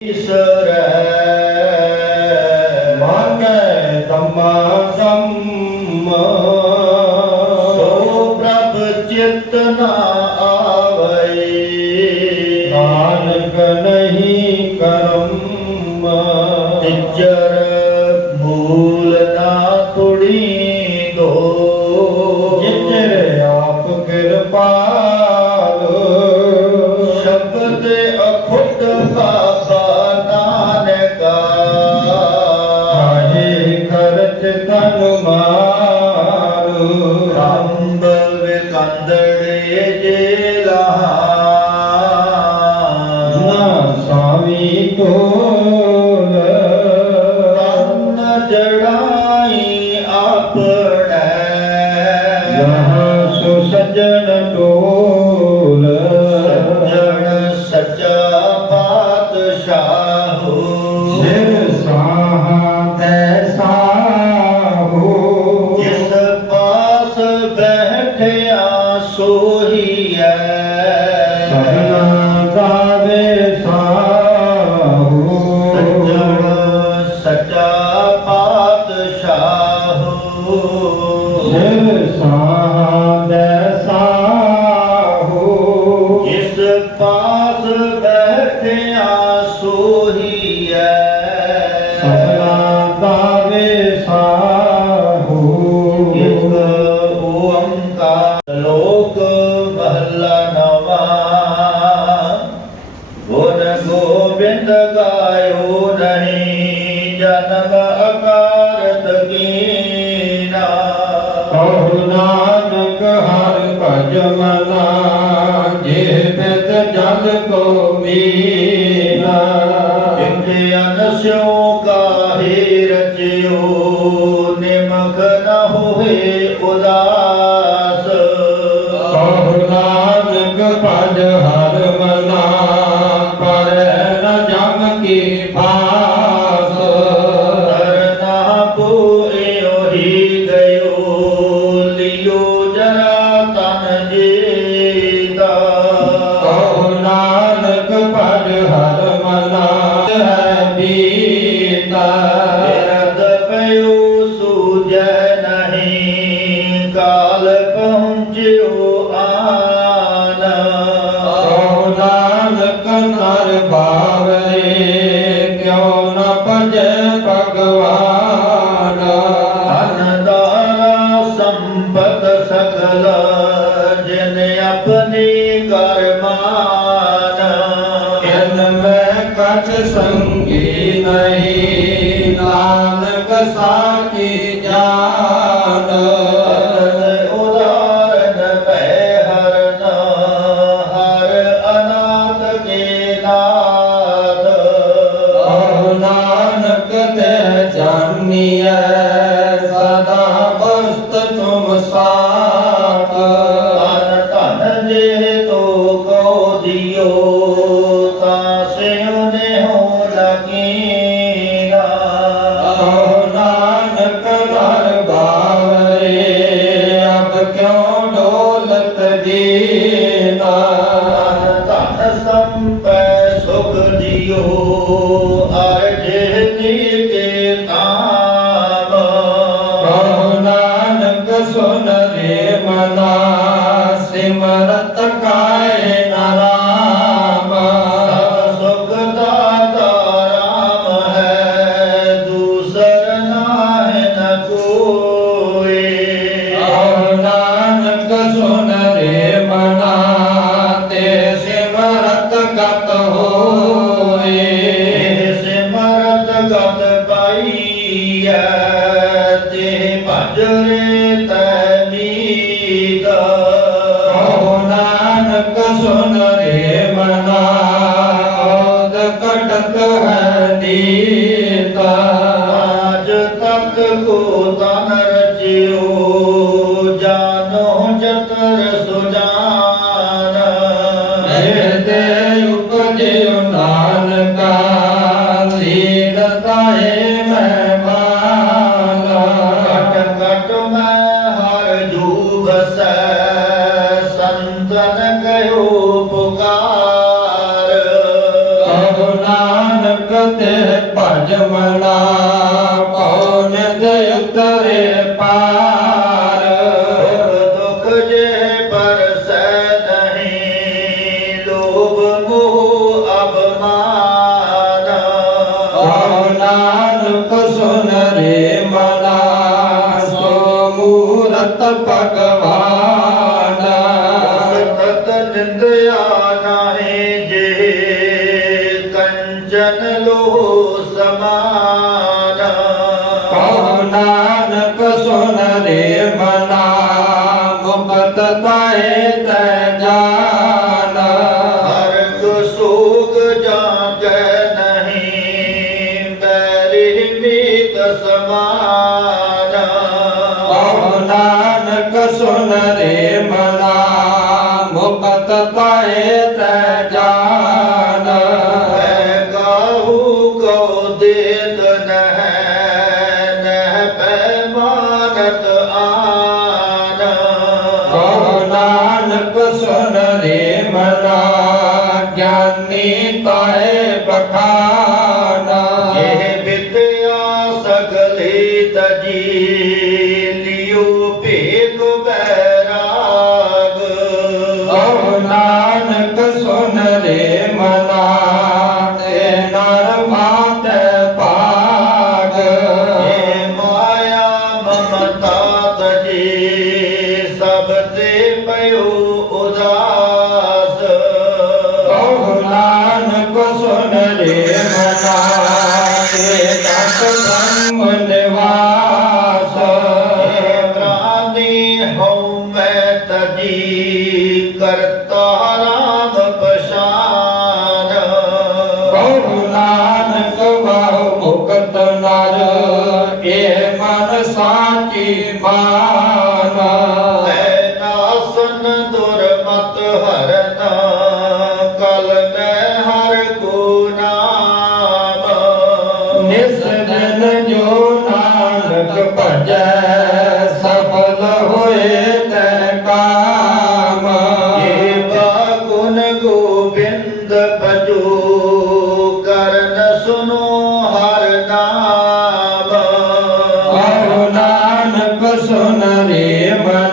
ईश्वर है मां के दम्मा ಸಾರ ਨਾਨਕ ਕੋ ਤਨ ਰਚਿਓ। cut Hare Hare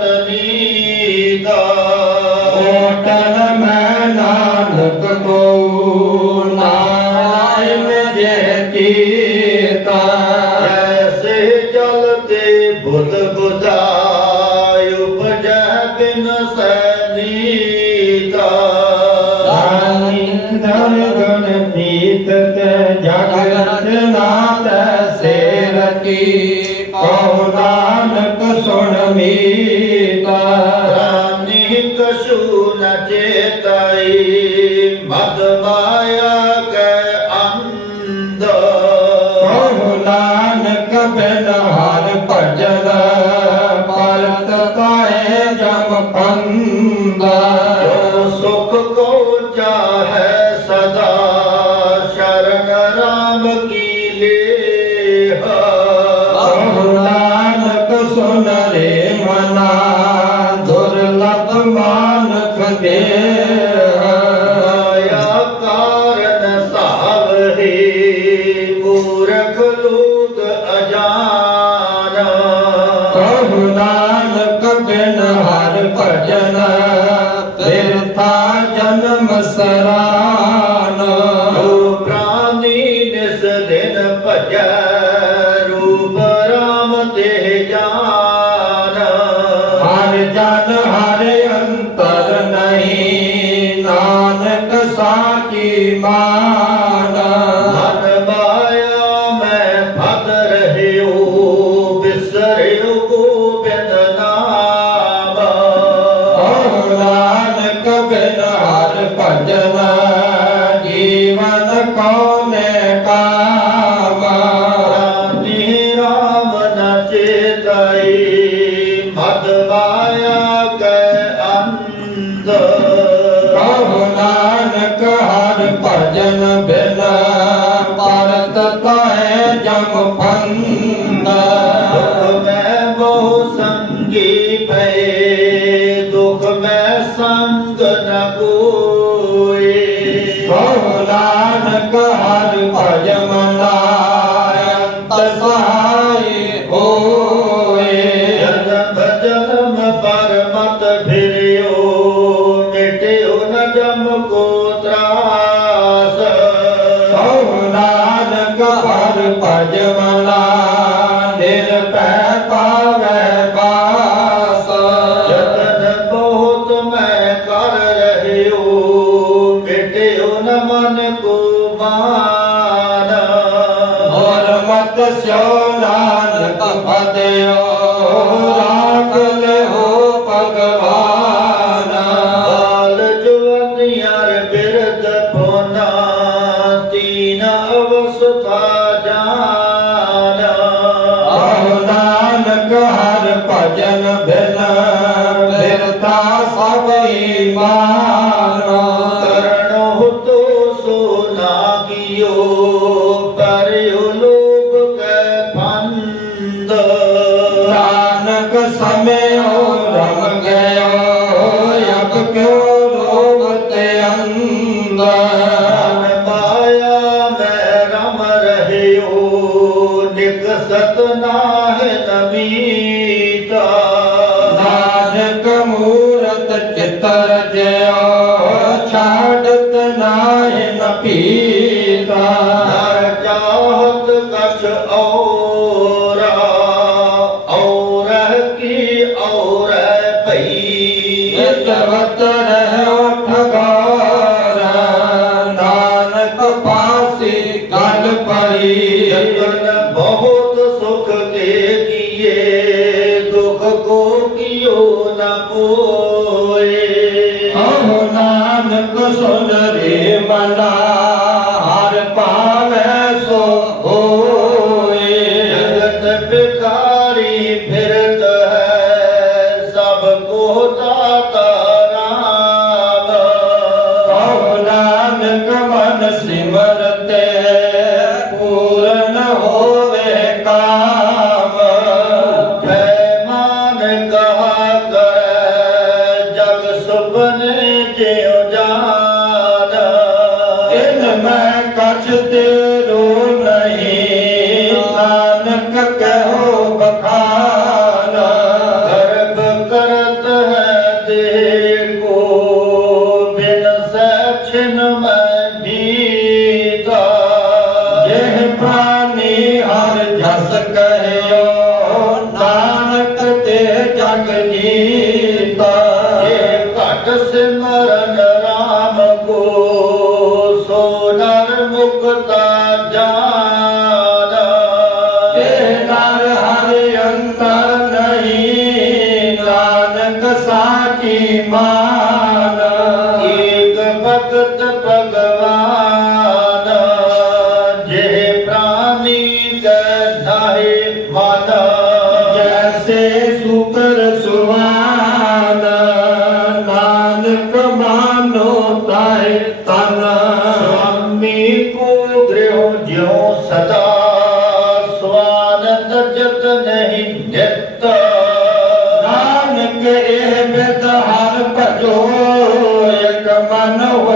تميدا أن My. ਦੁਖ ਮੈਂ ਸੰਗ ਨ ਕੋਏ। ਬਹੁ ਨਾਨਕ ਹਰ ਭਜਮਨਾ Deo.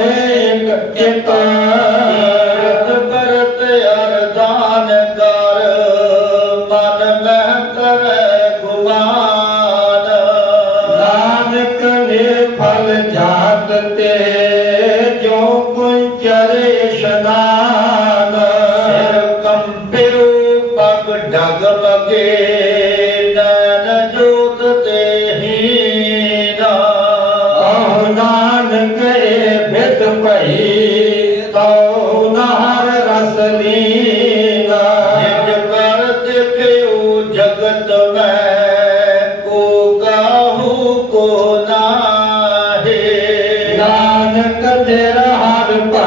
एक के पास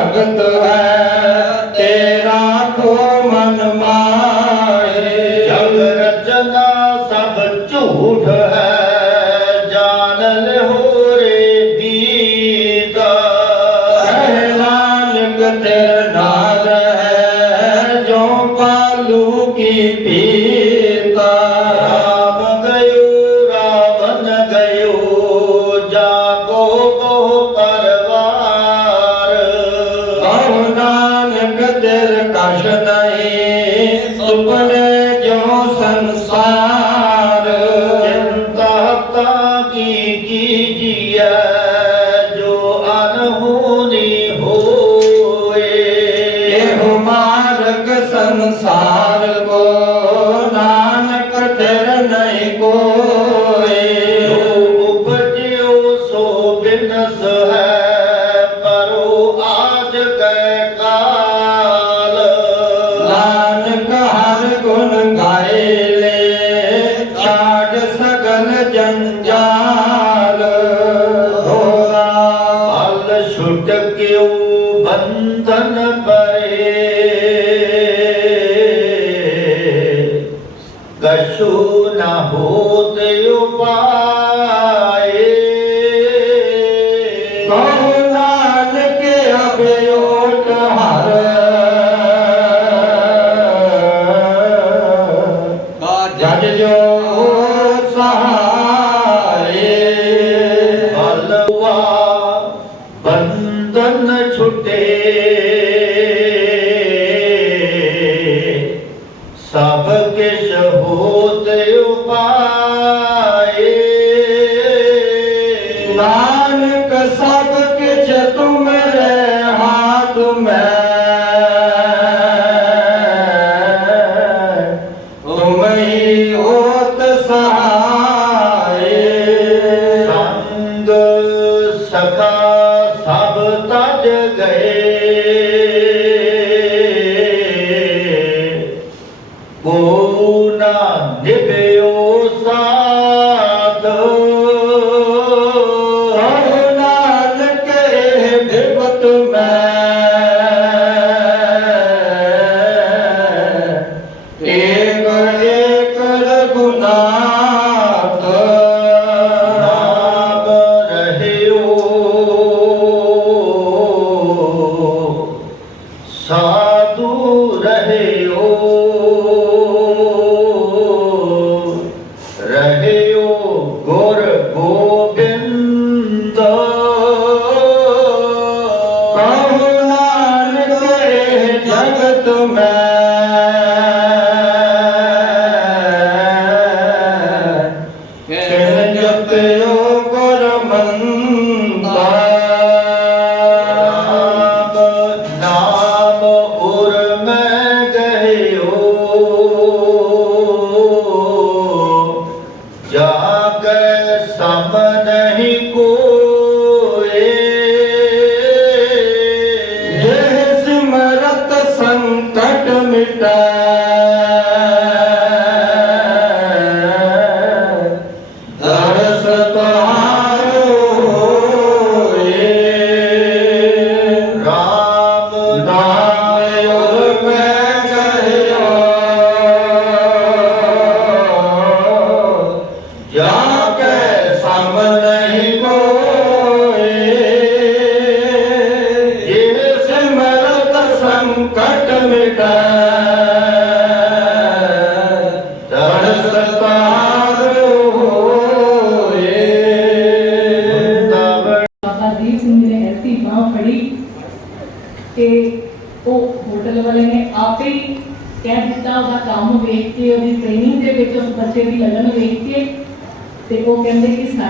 ਭਗਤ ਹੈ ਤੇਰਾ ਕੋ ਮਨ ਮਾ 我们仨。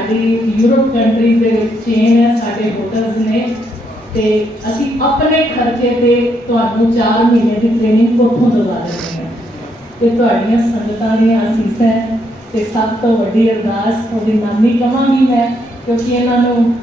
ਸਾਡੀ ਯੂਰਪ ਕੰਟਰੀ ਦੇ ਚੇਨ ਹੈ, ਸਾਡੇ ਹੋਟਲਸ ਨੇ। ਤੇ ਅਸੀਂ ਆਪਣੇ ਖਰਚੇ ਤੇ ਤੁਹਾਨੂੰ 4 ਮਹੀਨੇ ਦੀ ਟ੍ਰੇਨਿੰਗ ਕੋਠੋਂ ਦਵਾ ਦਿੰਦੇ ਹਾਂ। ਤੇ ਤੁਹਾਡੀਆਂ ਸੰਗਤਾਂ ਦੀਆਂ ਅਸੀਸਾਂ ਤੇ ਸਭ ਤੋਂ ਵੱਡੀ ਅਰਦਾਸ, ਉਹਦੀ ਨਾਮੀ ਕਵਾਂਗੀ ਹੈ ਕਿਉਂਕਿ ਇਹਨਾਂ ਨੂੰ